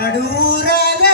ನಡೂರಾಗ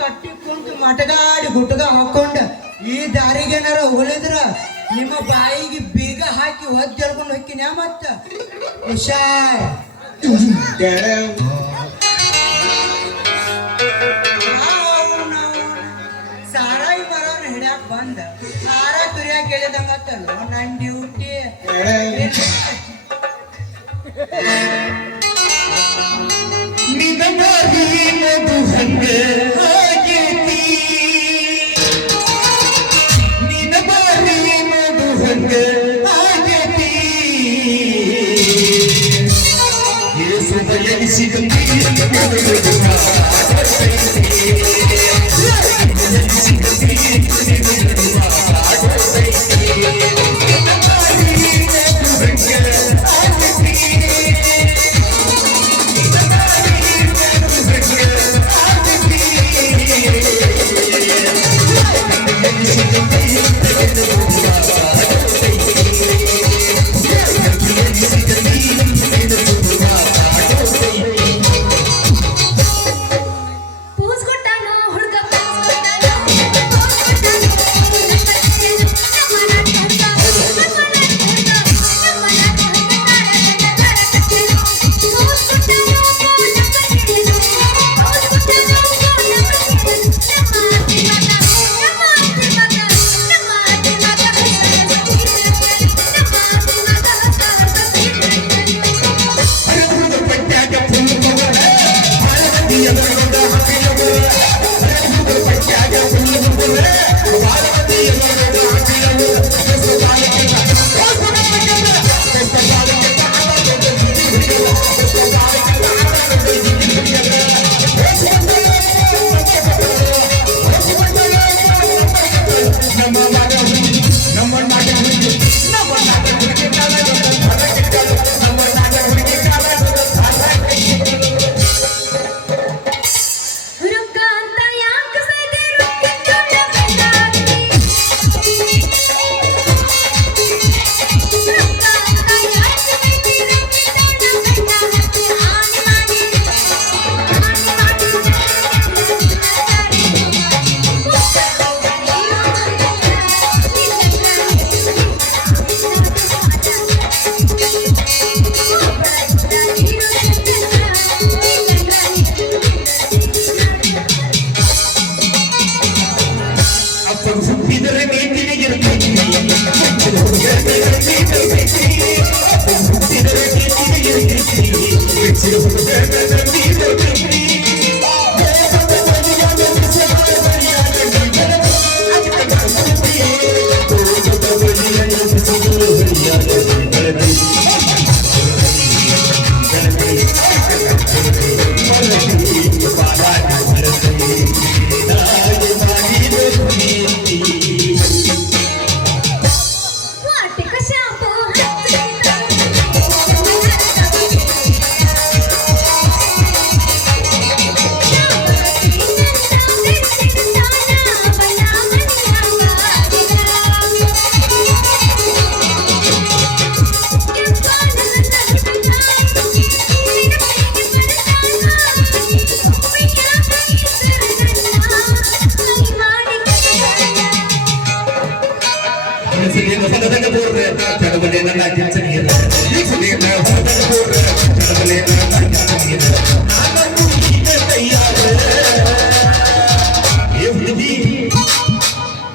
ಕಟ್ಟಿ ಕುಂತು ಮಟಗಾಡಿ ಗುಟ್ಗ ಹಾಕೊಂಡ ಈ ದಾರಿಗೇನಾರ ಉಳಿದ್ರ ನಿಮ್ಮ ಬಾಯಿಗೆ ಬೀಗ ಹಾಕಿ ಒದ್ದು ಎಳ್ಕೊಂಡು ಹೋಗ್ತೀನಿ ಮತ್ತ ಹುಷಾರ್. ಸಾರಾಯಿ ಬರೋರ್ನ ಹಿಡ್ಯಾಕ ಬಂದ ಸಾರ ತುರಿಯಾಕ ಹೇಳಿದಂಗತ್ತಲ್ಲ ನನ್ ಡ್ಯೂಟಿ.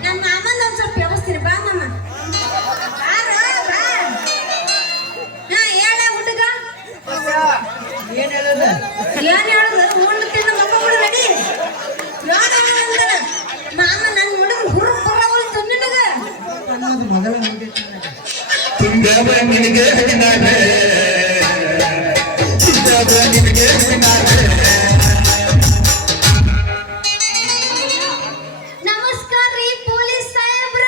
ನನ್ನ ಮಾಮನ ಒಂದ್ ಸ್ವಲ್ಪ ವ್ಯವಸ್ಥೆ ಬಾ ಮಾಮ. ತುಂಗವ ನಿನಗೆ ಹರಿನಾರೆ ತುಂಗವ ನಿನಗೆ ಹರಿನಾರೆ ನಮಸ್ಕಾರ ರೀ ಪೊಲೀಸ್ ಸಾಹೇಬ್ರ.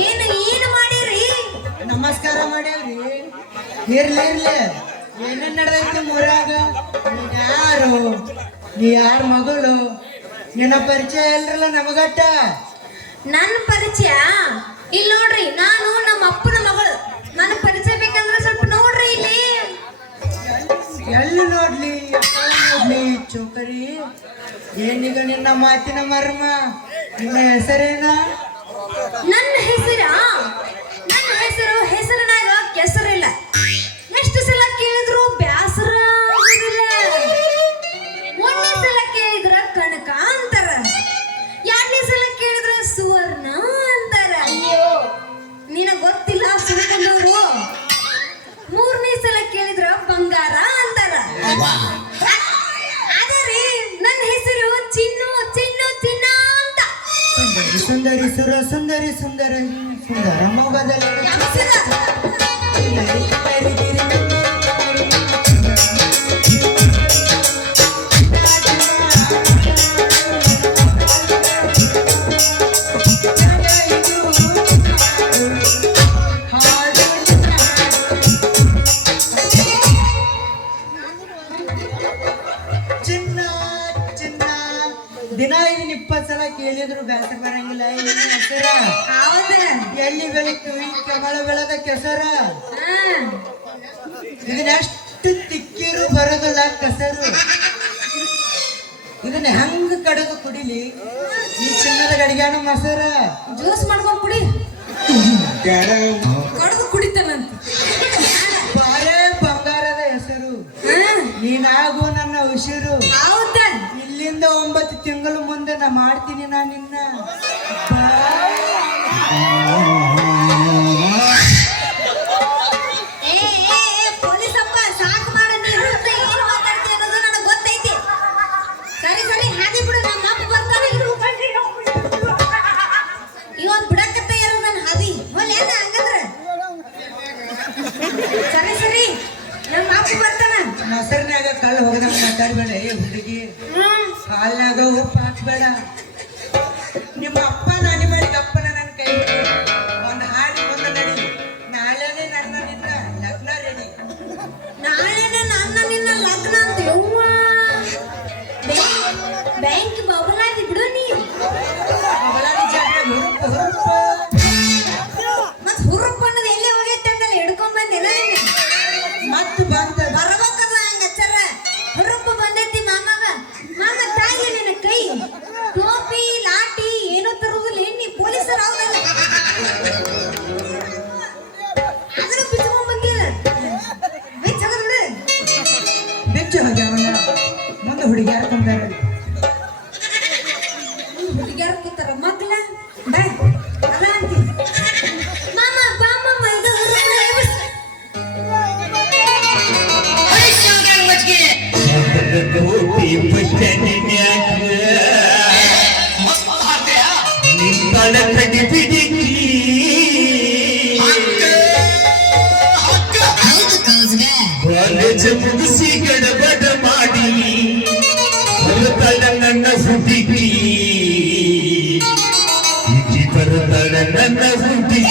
ಏನು ಮಾಡಿರಿ? ನಮಸ್ಕಾರ ಮಾಡ್ಯಾವ್ರಿ. ಇರ್ಲಿ ಏನೇನ್ ನಡೆದೈತಿ ಮೂರಾಗ? ನೀ ಯಾರ ಮಗಳು? ನಿನ್ನ ಪರಿಚಯ ಇಲ್ರಲ್ಲ ನಮಗಟ್ಟ. ನನ್ನ ಪರಿಚಯ ಇಲ್ಲಿ ನೋಡ್ರಿ, ನಾನು ನಮ್ಮ ಅಪ್ಪನ ಮಗಳು. ನನ್ನ ಪರಿಚಯ ಬೇಕಂದ್ರೆ ಸ್ವಲ್ಪ ನೋಡ್ರಿ ಇಲ್ಲಿ. ಎಲ್ಲಿ ನೋಡ್ಲಿ ಚೋಕರಿ? ಏನೀಗ ನಿನ್ನ ಮಾತಿನ ಮರ್ಮ? ನಿನ್ನ ಹೆಸರೇನ? ನನ್ನ ಹೆಸರಿನಾಗ ಕೆಸರಿಲ್ಲ. ಎಷ್ಟು ಸಲ ಕೇಳಿದ್ರು ಬ್ಯಾಸರ ಆಗುದಿಲ್ಲ. ಒಂದೇ ಸಲ ಕೇಳಿದ್ರ ಕನಕ ಅಂತಾರ, ಎರಡನೇ ಸಲ ಕೇಳಿದ್ರ ಸುವರ್ಣ ಅಂತಾರ. ನಿನಗ್ ಗೊತ್ತಿಲ್ಲ ಸುಳ್ಕೊಂಡವ್ರು. ಮೂರನೇ ಸಲ ಕೇಳಿದ್ರ ಬಂಗಾರ ಅಂತಾರ. ಅದೇ ನನ್ನ ಹೆಸರು ಚಿನ್ನು ಚಿನ್ನು ಚಿನ್ನ ಅಂತ. ಸುಂದರಿ ಸುರ ಸುಂದರಿ ಸುಂದರ ಸುಂದರ ಮೊಗದಲ್ಲಿ ದಿನ ಇದನ್ನ 20 ಸಲ ಕೇಳಿದ್ರು ಬ್ಯಾಸರ ಬರಂಗಿಲ್ಲ. ಹೆಸರ ಎಲ್ಲಿ ಬೆಳಕು ಈ ಕಮಲ ಬೆಳದ ಕೆಸರ. ಇದನ್ನ ಎಷ್ಟು ತಿಕ್ಕಿರು ಬರೋದಿಲ್ಲ ಕಸರು. ಇದನ್ನ ಹೆಂಗ ಕಡದು ಕುಡಿಲಿ ಈ ಚಿನ್ನದ ಗಡಿಗಾಣ ಮೊಸರ? ಜ್ಯೂಸ್ ಮಾಡ್ಕೊಂಡ್ ಕುಡಿ. ಕಡದು ಕುಡಿತಾನಂತ. ಬಾರೇ ಬಂಗಾರದ ಹೆಸರು. ನೀನಾಗು ನನ್ನ ಉಸಿರು. ಹೌದಾ? ಇಲ್ಲಿಂದ 9 ತಿಂಗಳು ಮುಂದೆ ನಾ ಮಾಡ್ತೀನಿ ನಾ ನಿನ್ನ. ಪೊಲೀಸಪ್ಪ ಸಾಕು ಮಾಡ. ಏನು ಮಾತಾಡ್ತಿ ಅನ್ನೋದು ನನಗೆ ಗೊತ್ತೈತಿ. ಸರಿ ಹಾದಿ ಬಿಡು. ನಮ್ಮ ಅಪ್ಪ ಬರ್ತಾನೆ. ಇವನ್ ಬಿಡಕತ್ತ ಇರೋ ನನ್ನ ಹಾದಿ ಏನ ಹಂಗಂದ್ರ. ಸರಿ ನಮ್ಮ ಅಪ್ಪ ಬರ್ತಾನ. ಮೊಸರಿನಾಗ ಕಳ್ಳ ಹೋಗದಂಗ ಮಾತಾಡ್ಬೇಡ ಹುಡುಗಿ. ಕಾಲ್ನಾಗ ಉಪ್ಪು ಹಾಕ್ಬೇಡ. ನಿಮ್ಮ ಅಪ್ಪ ನಾನಿ ಮಾಡಿ ಅಪ್ಪನ ನನ್ನ ಕೈ ಒಂದು ಹಾಡಿ ಒಂದು ನಡಿ. ನಾಳೆನೇ ನನ್ನ ನಿನ್ನ ಲಗ್ನ ರೆಡಿ. ನಾಳೆನೇ ನನ್ನ ನಿನ್ನ ಲಗ್ನ ಅಂತ ಯವ್ವ. ಬ್ಯಾಂಕ್ ಬಬಲಾದಿ ಬಿಡು ನೀ. ಬಬಲಾದಿ ಜಾತ್ರೆ ಹುರುಪು ಮತ್ ಹುರುಪ್ ಅನ್ನೋದು ಎಲ್ಲೇ ಹೋಗೈತೆ ಅಂತಲ್ಲ ಹಿಡ್ಕೊಂಡ್ ಬಂದಿಲ್ಲ ನೀನು. ಮತ್ತು ಬಂದ ಬರ್ಬೇಕಲ್ಲ ಹಂಗಚ್ಚಾರ. ಹುರುಪ್ ಬಂದೈತಿ ಮಾಮಗ. ಮಾಮ ತಾಯಿ ನಿನ್ನ ಕೈ ಟೋಪಿ ಲಾಟಿ ಏನೋ ತರುವುದಿಲ್ಲ. ನೀ ಪೊಲೀಸರು ಹೌದಲ್ಲ? ಅದನ್ನು ಬಿಚ್ಕೊಂಡ್ ಬಂದಿಲ್ಲ. ಬಿಚ್ಚಗದ್ ಬಿಡು. ಬೆಚ್ಚ ಹೋಗ್ಯಾವಲ್ಲ ಮುಂದೆ ಹುಡುಗಿಯಾರ ಕೊಂದಾರ. ಹುಡುಗಿಯಾರ ಕೂತಾರ ಮಗ್ಲ ಬಾ ಅಲ್ಲ ಅಂತಿ. ಮಾಮ ಬಾ ಮಾಮ ಇದು ಕೋಟಿ ಪಟ್ಟಣಿನ್ಯಾಗ ನಿಂತಳ ತಡಿ ಬಿಡಿಕಿ ಕಾಲೇಜ್ ಮುಗಿಸಿ ಗಡಬಡ ಮಾಡಿ ಬರುತ್ತಳ ನನ್ನ ಹುಡುಗಿ. ಈಕಿ ಬರುತ್ತಳ ನನ್ನ ಹುಡುಗಿ.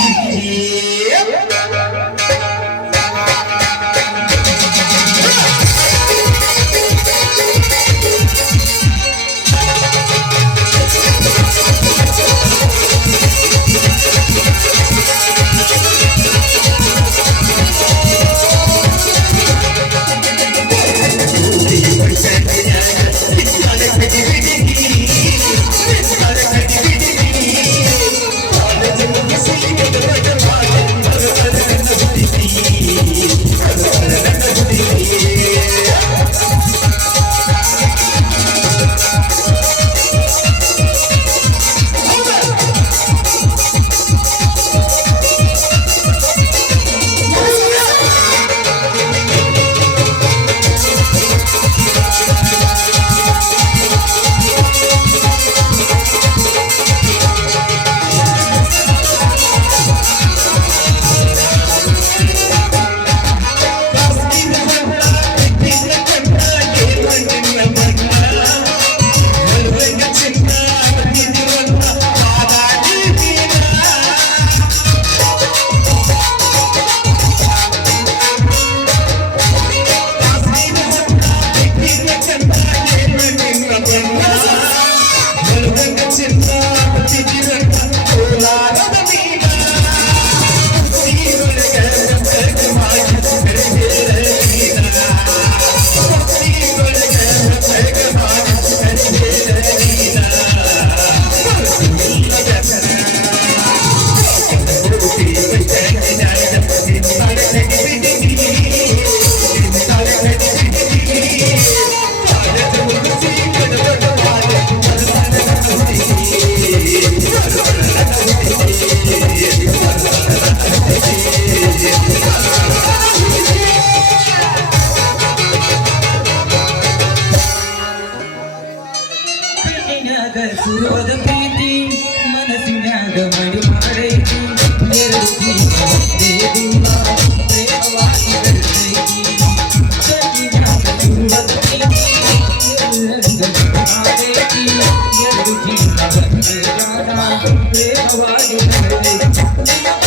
ಪ್ರೇಮವಾಗಿ ನಗಲಿ ನಿನ್ನ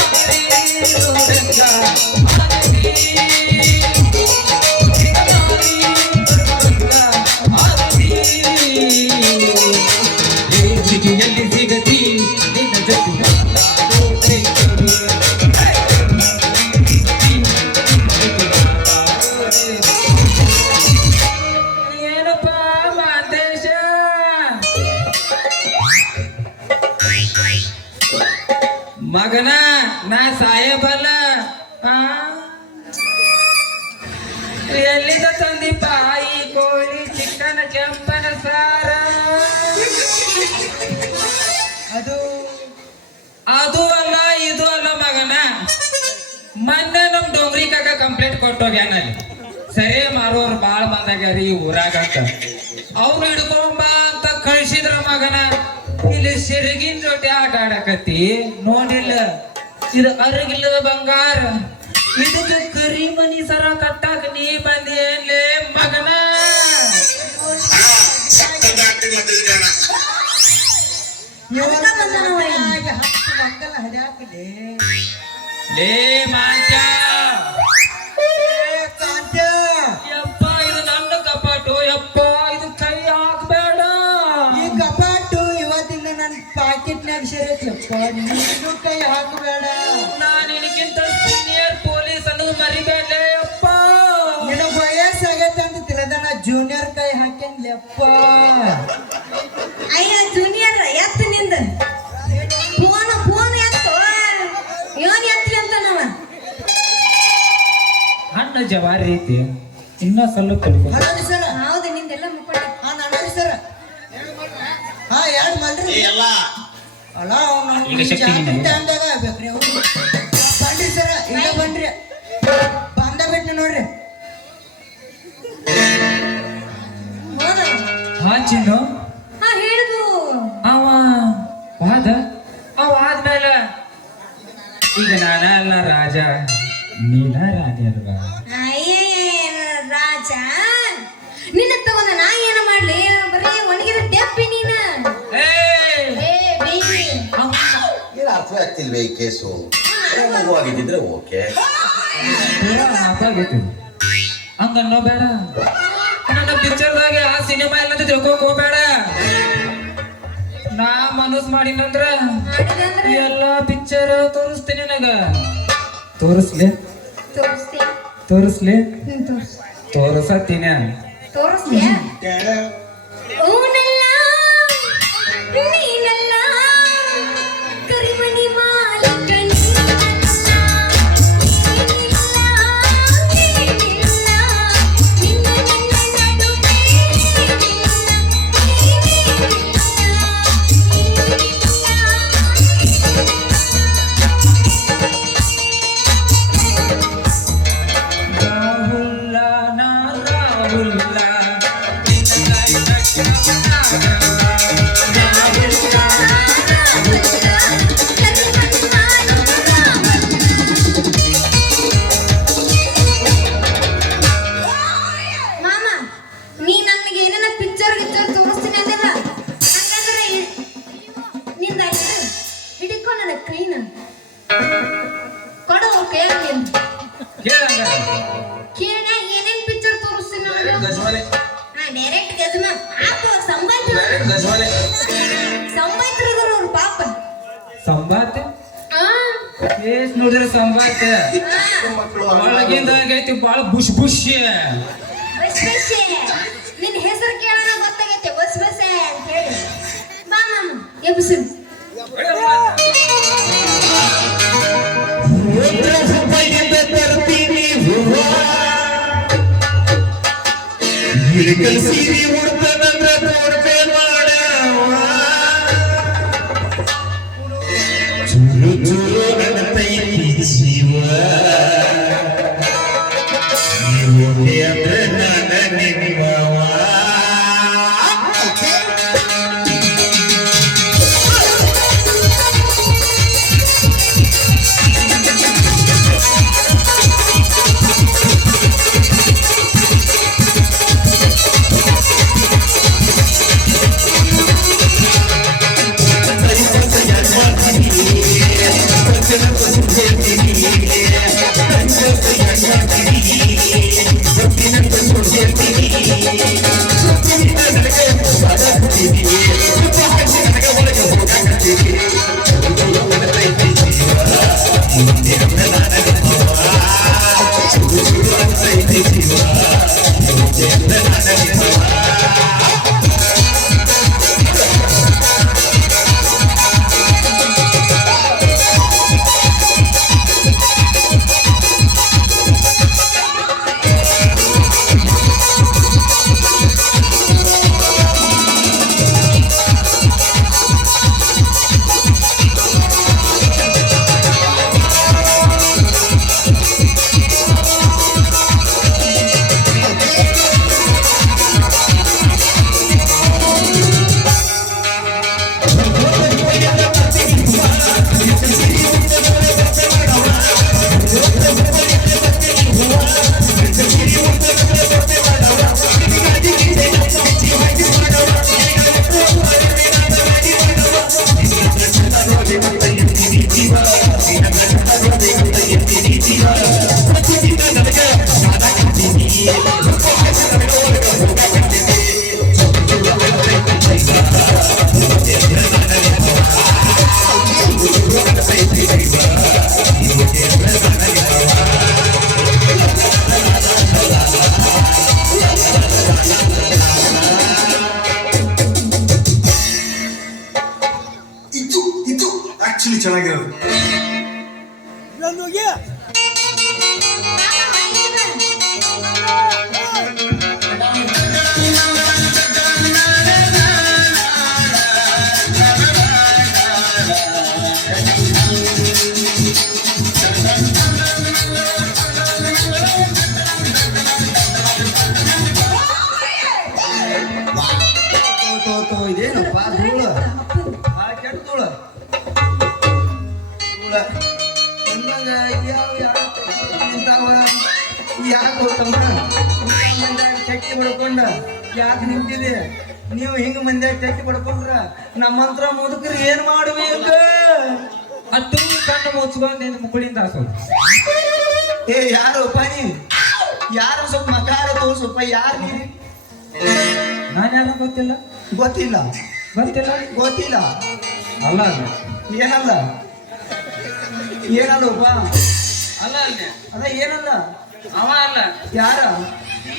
ಮಾರಿ ನೋಡಂಗ ಆಗಲಿ. ನಿನ್ನ ಮಾರಿ ಬರುವಂಗ ಆಗಲಿ. ಏ ಸಿಗಿಯಲ್ಲಿ ಸಿಗತಿ ನಿನ್ನ ಜೊತೆ ಏನಪ್ಪ ಮಾತೇಶ ಮಗನ ನಾ ಸಾಯಬಲ್ಲ ಎಲ್ಲಿಂದ ತಂದಿಪ್ಪ ಈ ಕೋಳಿ ಚಿಕ್ಕನ ಕೆಂಪನ ಸಾರ ಅದು ಅದು ಅಲ್ಲ ಇದು ಅಲ್ಲ ಮಗನ ಮೊನ್ನೆ ನಮ್ ಡೋಂಗ್ರಿ ಕಾಕ ಕಂಪ್ಲೇಂಟ್ ಕೊಟ್ಟೋಗ್ಯಾನಲ್ಲಿ ಸರಿ ಮಾರೋರು ಬಾಳ ಬಂದಾಗ್ಯಾರ ಈ ಊರಾಗ ಅಂತ ಅವ್ರು ಹಿಡ್ಕೊಂಬ ಅಂತ ಕಳ್ಸಿದ್ರ ಮಗನ ಇಲ್ಲಿ ಸಿರಗಿನ ಜೊತೆ ಆಟ ಆಡಕತ್ತಿ ನೋಡಿಲ್ಲ ಇದು ಅರಗಿಲ್ಲದ ಬಂಗಾರ ಇದಕ್ಕೆ ಕರಿ ಮನಿ ಸರ ಕಟ್ಟಾಕ ನೀ ಬಂದಿ ಏನ್ಲೇ ಮಗನ ಅದಕ್ಕ ಬಂದನವ ಇವ. ಹತ್ತು ಮಕ್ಕಳ ಹಡ್ಯಾಕಲಿ ಲೇ ಮಾಂತ್ಯ ಕಾಂತ ಯಪ್ಪ ಇದು ನನ್ನ ಕಪಾಟು ಯಪ್ಪ ಇದು ಕೈ ಹಾಕ್ಬೇಡ ಈ ಕಪಾಟು ಇವತ್ತಿಂದ ನನ್ನ ಪಾಕೆಟ್ನಾಗ ಸೇರೈತಪ್ಪ ನೀನು ಕೈ ಹಾಕಬೇಡ ನಾನು ನಿನಗಿಂತ ಸೀನಿಯರ್ ಪೊಲೀಸ್ ಅನ್ನೋದು ಮರಿಬೇಡ ಯಪ್ಪ ನಿನ್ನ ವಯಸ್ಸಾಗೈತೆ ಅಂತ ತಿಳಿದ ನಾ ಜೂನಿಯರ್ ಕೈ ಹಾಕ್ಯನ್ಲಪ್ಪ ಅಯ್ಯ ಜೂನಿಯರ್ ಎತ್ತ ನಿಂದ ಫೋನ್ ಎತ್ತು ಏನ್ ಎತ್ತಿ ಅಂತ ನಾವ ಅಣ್ಣ ಜವಾರಿ ಐತಿ ಇನ್ನ ಸ್ವಲ್ಪ ಕಲಿಬೇಕು ಹಲೋ ಸರ ಹೌದು ನಿಂದೆಲ್ಲ ಮುಕ್ಕೊಂಡ ಹಾ ನಾನು ಸರ ಹಾ ಎರಡು ಮಲ್ರಿ ಎಲ್ಲ ಅಲ್ಲ ಅವ್ನು ಈಗ ಶಕ್ತಿ ನಿಂದ. ಟೈಮ್ದಾಗ ಆಗ್ಬೇಕ್ರಿ ಅವ್ರು ಬನ್ರಿ ಸರ ಈಗ ಬನ್ರಿ ಬಂದ ಬಿಟ್ಟು ನೋಡ್ರಿ ಹೋದ ಹಾ ಚಿನ್ನು ಹಾ ಹೇಳುದು ಅವ ವಾದ ಅವ ಆದ್ಮೇಲೆ ಈಗ ನಾನ ಅಲ್ಲ ರಾಜ ನೀನ ರಾಣಿ ಅಲ್ವಾ ಅಯ್ಯ ರಾಜ ನಿನ್ನ ತಗೊಂಡ ನಾ ಏನ ಮಾಡ್ಲಿ ಬರೀ ಒಣಗಿದ ಡೆಪ್ಪಿ ನೀನ ಏಯ್! ಏ ಬೇಬಿ ಏನು ಅರ್ಥ ಆಗ್ತಿಲ್ವೇ ಈ ಕೇಸು ಮಗುವಾಗಿದ್ದಿದ್ರೆ ಓಕೆ ಬೇಡ ಮಾತಾಗೈತಿ ಹಂಗನ್ನೋ ಬೇಡ ನನ್ನ ಪಿಕ್ಚರ್ದಾಗೆ ಆ ಸಿನಿಮಾ ಎಲ್ಲ ತಿಳ್ಕೊಕ್ ಹೋಗ್ಬೇಡ ನಾ ಮನಸ್ ಮಾಡಿನಂದ್ರ ಮಾಡಿದಂದ್ರೆ ಎಲ್ಲಾ ಪಿಕ್ಚರ್ ತೋರಿಸ್ತೀನಿ ನನಗ ತೋರಿಸ್ಲಿ ತೋರಿಸ್ತೀಯ ತೋರಿಸ್ಲಿ ತೋರಿಸ್ ತೋರಿಸತ್ತೀನಿ ತೋರಿಸ್ತೀಯ ಅವನಲ್ಲ ನೀನಲ್ಲ ಕರಿಮಣಿ ಮಾಲೀಕ ನೀನಲ್ಲ ನೀನಿಲ್ಲ ನಿನ್ನ ನನ್ನ ನಡುವೆ ರಾಹುಲ್ಲ ನಾ ರಾಹುಲ್ಲ ನಿನ್ನ ಕೈ ಕಟ್ಟವನಾಗ. ಮಾಮ ನೀ ನನಗೆ ಏನೇನ ಪಿಕ್ಚರ್ ಗಿಚ್ಚರ್ ತೋರಿಸ್ತೀನಿ ಅಂದಿಲ್ಲ ಹಂಗಂದ್ರೆ ನಿಂದ ಹಿಡಿಕೊ ನನ್ನ ಕೈನ ಕೊಡು ಕೈಯಾಗ ನಿಂದ ಕೇಳಂಗ ಕೇಳ ಏನೇನ್ ಪಿಕ್ಚರ್ ತೋರಿಸ್ತೀನಿ ಗಜವಾಲೆ ಡೈರೆಕ್ಟ್ ಗಜಮ ಆಪ ಸಂಬಂಧ ಗಜವಾಲೆ ಸಂಬಂಧರು ಅವ್ರ ಪಾಪ ಸಂಬಾತ್ ಆ ಏಸ್ ನೋಡಿದ್ರೆ ಸಂಬಾತ್ ಒಳಗಿಂದ ಆಗೈತಿ ಬಾಳ ಬುಷ್ ಬುಷ್ ಬಸ್ ಬಸ್ ನಿನ್ನ ಹೆಸರು ಕೇಳೋಣ ಗೊತ್ತಾಗೈತೆ ಬಸ್ ಬಸ್ ಅಂತ ಹೇಳಿ ಬಾ ಮಾಮ ಎಬ್ಸು ತರ್ತೀನಿ ಹೂವ ಇಳಕಲ್ ಸೀರೆ ಉಡ್ತಾನಂದ್ರ ಕೊಡ್ಬೇ ಮಾಡವ ಚೂರು ಚೂರು ಅಣತೈತಿ ಜೀವ ನೀವು ಅಂದ್ರೆ ನನ್ನ ನಿಮ್ಮವ ಇದು ಆಕ್ಚುಲಿ ಚೆನ್ನಾಗಿರೋದು. ಇದೇನಪ್ಪ ಧೂಳು ಕೆಟ್ಟ ಧೂಳು ಅಂದಾಗ ಯಾಕೆ ಹೋಗ್ತಮ್ಮ ಚಟ್ಟಿ ಬಡ್ಕೊಂಡ ಯಾಕೆ ನಿಂತಿದೆ ನೀವು ಹಿಂಗ ಮಂದ್ಯಾಗ ಚಟ್ಟಿ ಬಡ್ಕೊಂಡ್ರ ನಮ್ಮಂತ್ರ ಮುದುಕರು ಏನ್ ಮಾಡ್ಬೇಕು? ಅದು ಕಣ್ಣು ಮುಚ್ಕೊಂಡು ನಿನ್ನ ಮುಗುಳಿಂದ ಹಾಕೋದು. ಏ ಯಾರಪ್ಪ ನೀ? ಯಾರು ಸ್ವಲ್ಪ ಮಕಾರ ತೋರ್ಸಪ್ಪ, ಯಾರು ನೀ? ನಾನು ಯಾರ ಗೊತ್ತಿಲ್ಲ ಗೊತ್ತಿಲ್ಲ ಗೊತ್ತಿಲ್ಲ ಗೊತ್ತಿಲ್ಲ ಅಲ್ಲ ಅಲ್ಲ ಏನಲ್ಲ ಏನಲ್ಲಪ್ಪ? ಅಲ್ಲ ಅಲ್ಲೇ ಅದ ಏನಲ್ಲ ಅವ ಅಲ್ಲ ಯಾರ?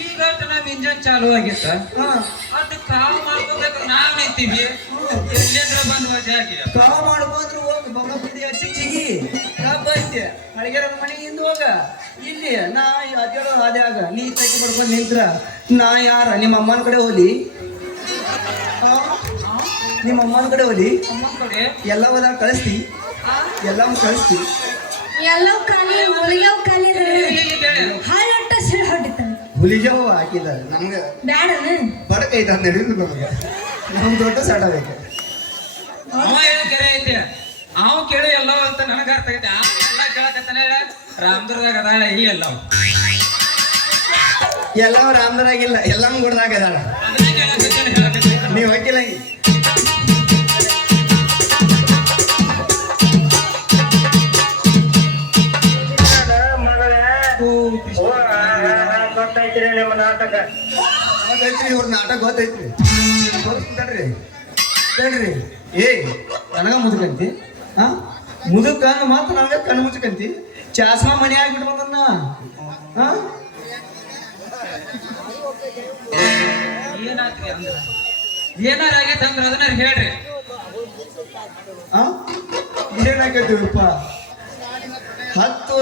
ಈಗ ನಮ್ ಇಂಜನ್ ಚಾಲು ಆಗಿತ್ತ ಅದು ಕಾವು ಮಾಡ್ಕೋಬೇಕು ನಾವ್ ನಿಂತೀವಿ ಎಲ್ಲಿಂದ್ರ ಬಂದ್ ವಜಾಗಿ ಕಾವು ಮಾಡ್ಕೊಂಡ್ರು ಹೋಗಿ ಬೊಮ್ಮ ಬಿಡಿ ಚಿಗಿ ಬಂದೆ ಅಡಿಗೆ ಮನೆಯಿಂದ ಹೋಗ ಇಲ್ಲಿ ನಾ ಅದೇಳೋ ಆದ್ಯಾಗ ನೀ ತೆಗಿ ಬಡ್ಕೊಂಡ್ ನಿಂತ್ರ ನಾ ಯಾರ? ನಿಮ್ಮ ಅಮ್ಮನ ಕಡೆ ಹೋಲಿ, ನಿಮ್ಮ ಅಮ್ಮನ ಕಡೆ ಹೋಲಿ, ಅಮ್ಮನ್ ಕಡೆ ಎಲ್ಲ ಹೋದಾಗ ಕಳಿಸ್ತಿ, ಎಲ್ಲ ಕಳಿಸ್ತಿ. ಎಲ್ಲವ್ ಖಾಲಿ ಒಳಗ್ಯಾವ್ ಖಾಲಿ ಹಾಳಟ್ಟ ಸಿಡ ಹೊಡಿತಾನೆ. ಹುಲಿಜವ್ ಹಾಕಿದ್ದಾರೆ ನಮ್ಗೆ ಬ್ಯಾಡನ ಬಡಕೈತ ನಡೆಯುದು ನಮ್ಗೆ. ನಮ್ ದೊಡ್ಡ ಸಡ ಬೇಕು. ಅವ ಹೇಳ ಕೆರೆ ಐತೆ ಅವ ಕೇಳಿ ಎಲ್ಲವ ಅಂತ ನನಗ ಅರ್ಥ ಆಗೈತೆ. ಆ ಎಲ್ಲ ಕೇಳಕತ್ತಾನೆ ರಾಮದುರ್ಗದಾಗ ಅದಾಳ ಈ ಎಲ್ಲವ ಎಲ್ಲವ ರಾಮದರಾಗಿಲ್ಲ, ಎಲ್ಲಮ್ಮ ಗುಡ್ದಾಗ ಅದಾಳ. ಅದನ್ನ ಹೇಳಕತ್ತಾನೆ ನೀವು ಹಾಕಿಲ್ಲ ಗೊತ್ತೈತ್ರಿ ನಿಮ್ಮ ನಾಟಕ. ಗೊತ್ತೈತ್ರಿ, ಇವ್ರ ನಾಟಕ ಗೊತ್ತೈತ್ರಿ. ತಡ್ರಿ ತಡ್ರಿ. ಏ ನನಗ ಮುದುಕಂತಿ ಮುದುಕ ಮಾತ್ರ ನನಗ ಕಣ್ಣು ಮುಚ್ಚಕಂತಿ. ಚಾಸ್ಮಾ ಮನೆ ಆಗ್ಬಿಟ್ಬಂದನ್ನ ಏನಾತ್ರಿ ಅಂದ್ರ ಏನಾರ ಆಗೈತೆ ಅಂದ್ರ ಅದನ್ನ ಹೇಳ್ರಿ. ಏನಾಗತ್ತೀವಪ್ಪ? ಹತ್ತು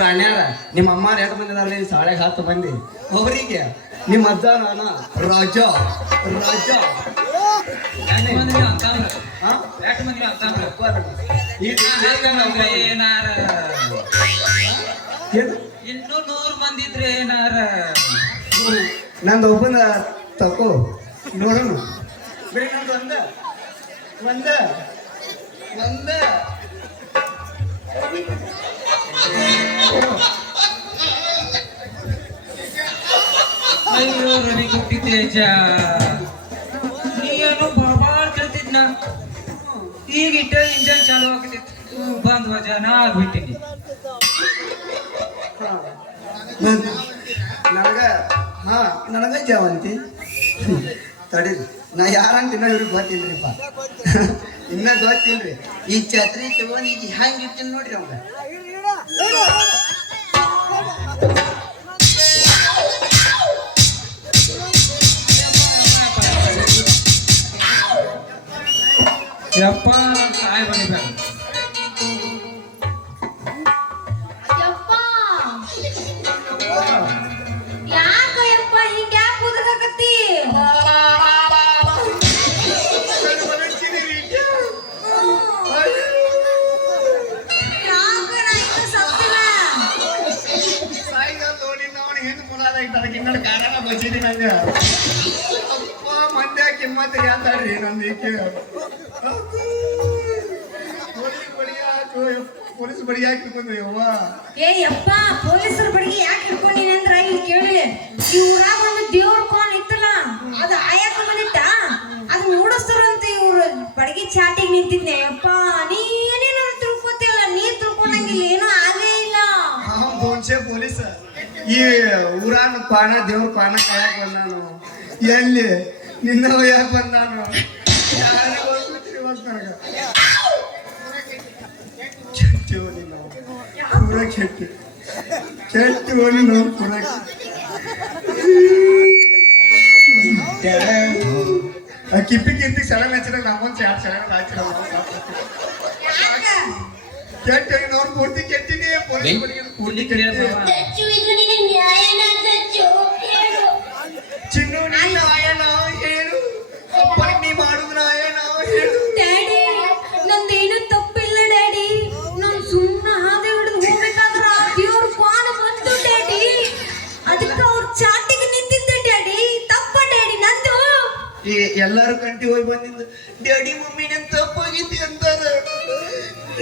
ರಾಣ್ಯಾರ ನಿಮ್ಮ ಅಮ್ಮಾರ ಎಷ್ಟು ಮಂದಿ ಅದಾರ? ಸಾಳೆಗೆ 10 ಮಂದಿ. ಅವರಿಗೆ ನಿಮ್ಮ ಅಜ್ಜ ನಾನ ರಾಜ ರಾಜ ಎಷ್ಟು ಮಂದಿ ಅಂತಂದ್ರ ಎಷ್ಟು ಮಂದಿ ಅಂತಂದ್ರ ಏನಾರ ಇನ್ನೂ 100 ಮಂದಿ ಇದ್ರೆ ಏನಾರ ನಂದು ಒಬ್ಬನ ತಕೋ ನೋಡೋಣ. ಬರೀ ನಂದು ಒಂದ ಒಂದ ಒಂದ ಅಯ್ಯೋ ರವಿ ಗುಟ್ಟಿ ತೇಜ ನೀನು ಬಾಳ್ ಕೇಳ್ತಿದ್ನ. ಈಗ ಇಟ್ಟ ಇಂಜನ್ ಚಾಲು ಆಗ್ತಿತ್ತು ಬಂದ್ ವಜ ನಾ ಆಗ್ಬಿಟ್ಟಿನಿ. ನನಗ ಜವಂತಿ ತಡೀರಿ. ನಾ ಯಾರಂತ ಇನ್ನ ಇವ್ರಿಗೆ ಗೊತ್ತಿಲ್ರಿಪ್ಪ, ಇನ್ನ ಗೊತ್ತಿಲ್ರಿ. ಈ ಛತ್ರಿ ತಗೊಂಡು ಈಗ ಹೆಂಗ್ ಇಟ್ಟಿನ್ ನೋಡ್ರಿ ಅವಾಗ ಯಪ್ಪ ತಾಯಿ ಬಡಿಬೇಡ ಯಪ್ಪ ಯಾಕ ಯಪ್ಪ ಹಿಂಗ ಯಾಕೆ ಉದ್ರಾಕತ್ತಿ ಯಾಕ ನಾ ಇನ್ನು ಸತ್ತಿಲ್ಲ ಸಾಯಿಗಾಲ ನೋಡಿ ನಾವು ಹಿಂದೆ ಮುಲಾದಾಗಿಟ್ಟಾರ ಕಿನ್ನಡ ಕಾರಣ ಬಚ್ಚಿದಿ ನಂಗೆ ಅಪ್ಪ ಮಂದ್ಯ ಕಿಮ್ಮತ್ ಯಾತಾಡ್ರಿ ನಂದೀಕೆ ಪೊಲೀಸ್ ಬಡಿ ಯಾಕೆ ಹಿಡ್ಕೊಂಡ್ರಿ ಅವ್ವ ಏ ಯಪ್ಪ ಪೊಲೀಸರ ಬಡಿಗೆ ಯಾಕೆ ಹಿಡ್ಕೊಂಡಿನಿ ಅಂದ್ರ ಇಲ್ಲಿ ಕೇಳಿಲ್ಲ ಈ ಊರಾಗ ಒಂದು ದೇವ್ರ ಕೋನ್ ಇತ್ತಲ್ಲ ಅದು ಆಯಾಕ ಬಂದಿತ್ತ ಅದು ನೋಡಿಸ್ತಾರಂತ ಇವ್ರು ಬಡಗಿ ಚಾಟಿಗೆ ನಿಂತಿದ್ನೆ ಯಪ್ಪ ನೀ ಏನೇನೋ ತಿಳ್ಕೊತಿಲ್ಲ ನೀ ತಿಳ್ಕೊಂಡಂಗಿಲ್ಲ ಏನೂ ಆಗೇ ಇಲ್ಲ ದೋನ್ಶೆ ಪೊಲೀಸ್ ಈ ಊರಾನ ಪಾನ ದೇವ್ರ ಪಾನ ಕಾಯಕ್ ಬಂದಾನು ಎಲ್ಲಿ ನಿನ್ನ ಯಾಕೆ ಬಂದಾನು ಯಾರಿಗೆ ಹೋಗ್ಬಿಟ್ರಿ ಇವತ್ತು ನನಗ ಕೆಟ್ಟಿವನಿ ನಾವು ಪೂರ ಕೆಟ್ಟಿವನಿ ನಾವು ಪೂರ ಕಿಪ್ಪಿ ಸಡನ್ ಹಚ್ಚಿರ ನಮ್ಮೊಂದು ಎರಡು ಸಡನ್ ಹಾಚಿರ ಕೆಟ್ಟಿ ನಾವು ಪೂರ್ತಿ ಕೆಟ್ಟಿನಿ ಪೂರ್ತಿ ಕೆಟ್ಟಿ ಚಿನ್ನು ನಾಯನ ಹೇಳು ಅಪ್ಪನಿ ಮಾಡುದು ನಾಯನ ಹೇಳು ಡ್ಯಾಡಿ ನಂದೇನು ತಪ್ಪಿಲ್ಲ ಡ್ಯಾಡಿ ನಾನು ಸುಮ್ಮನೆ ಹಾದಿ ಹಿಡಿದು ಹೋಗ್ಬೇಕಾದ್ರ ಆ ದೇವ್ರ ಪಾನ ಬಂತು ಡ್ಯಾಡಿ ಅದಕ್ಕೆ ಅವ್ರ ಚಾಟಿಗೆ ನಿಂತಿದ್ದೆ ಡ್ಯಾಡಿ ತಪ್ಪ ಡ್ಯಾಡಿ ನಂದು ಈ ಎಲ್ಲಾರು ಕಂಟಿ ಹೋಗಿ ಬಂದಿದ್ದು ಡ್ಯಾಡಿ ಮಮ್ಮಿ ನನ್ ತಪ್ಪಾಗಿದ್ದಿ ಅಂತಾರ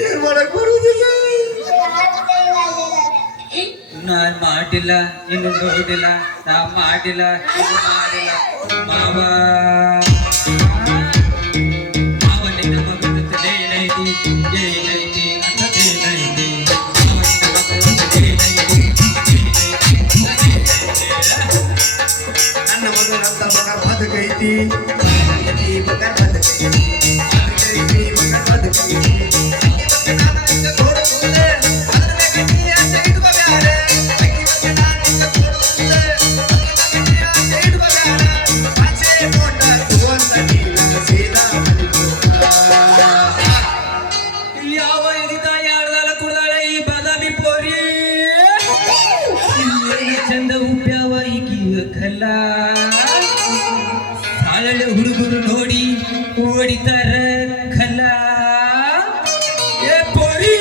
ಏನ್ ಮಾಡಕ್ ಬರುದಿಲ್ಲ ನಾನ್ ಮಾಡಿಲ್ಲ ಇನ್ನು ನೋಡಿಲ್ಲ ನಾ ಮಾಡಿಲ್ಲ ಇನ್ನು ಮಾಡಿಲ್ಲ ಮಾವ ಮಾವನಿಂದ ಮಗನ ಏನೈತಿ ಏನೈತಿ ಅಂತದೇನೈತಿ ನನ್ನ ಮಗನಂತ ಮಗ ಬದುಕೈತಿ ಮಗ ಬದುಕೈತಿ ಮಗ ಬದುಕೈತಿ ಯಾವ ಎದಿತ ಯಾರ್ದಾಲ ಕುಡ್ದಾಳೆ ಈ ಬಾದಾಮಿ ಪೋರಿ ಇಲ್ಲಿ ಚಂದ ಉಪ್ಯಾವ ಈಗಿಯ ಕಲ್ಲ ಸಾಲಳೆ ಹುಡುಗರು ನೋಡಿ ಓಡಿತಾರ ಕಲ್ಲ ಏ ಪೋರಿ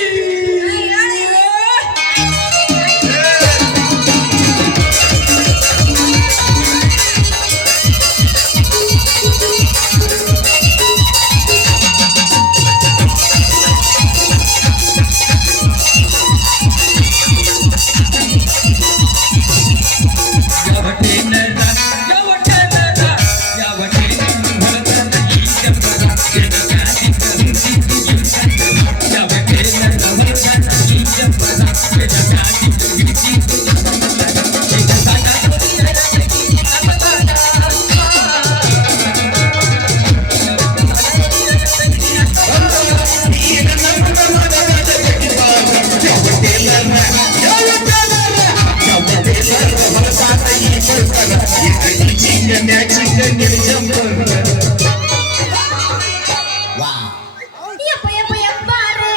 ಯಪ್ಪ ಯಪ್ಪ ಯಪ್ಪ ರೇ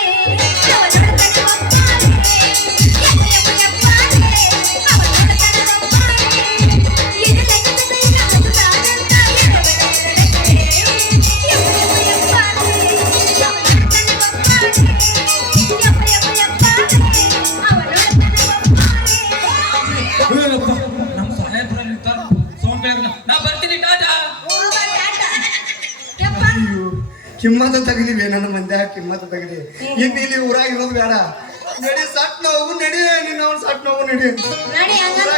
ಅವನ ನಡಕನೆ ಒಪ್ಪಾರೆ ಯಪ್ಪ ಯಪ್ಪ ಯಪ್ಪ ರೇ ಅವನ ನಡಕನೆ ಒಪ್ಪಾರೆ ಇದು ಲೆಕ್ಕದ ನಾನು ಸಾಗಂತ ಇರಬೇಡ ಯಪ್ಪ ಯಪ್ಪ ರೇ ಅವನ ನಡಕನೆ ಒಪ್ಪಾರೆ ಯಪ್ಪ ಯಪ್ಪ ಯಪ್ಪ ರೇ ಅವನ ನಡಕನೆ ಒಪ್ಪಾರೆ ನಮ್ಮ ಸಾಹೇಬ್ರ ನಿಂತಾರ ಸೌಂಡ್ ಬ್ಯಾಗ್ನ ನಾ ಬರ್ತೀನಿ ಟಾಟಾ ಯಪ್ಪ ಕಿಮ್ಮತ್ತ ತೆಗದಿವಿ ನನ್ನ ಮಂದ್ಯ ಕಿಮ್ಮತ್ತ ತೆಗದಿ ಇನ್ನು ಇಲ್ಲಿ ಊರಾಗ ಇರೋದು ಬೇಡ ನಡಿ ಸಟ್ ನೋವು ನಡಿ ನಿನ್ನ ಸಟ್ ನೋವು ನಡಿ ನಡಿ ಹಂಗಂತ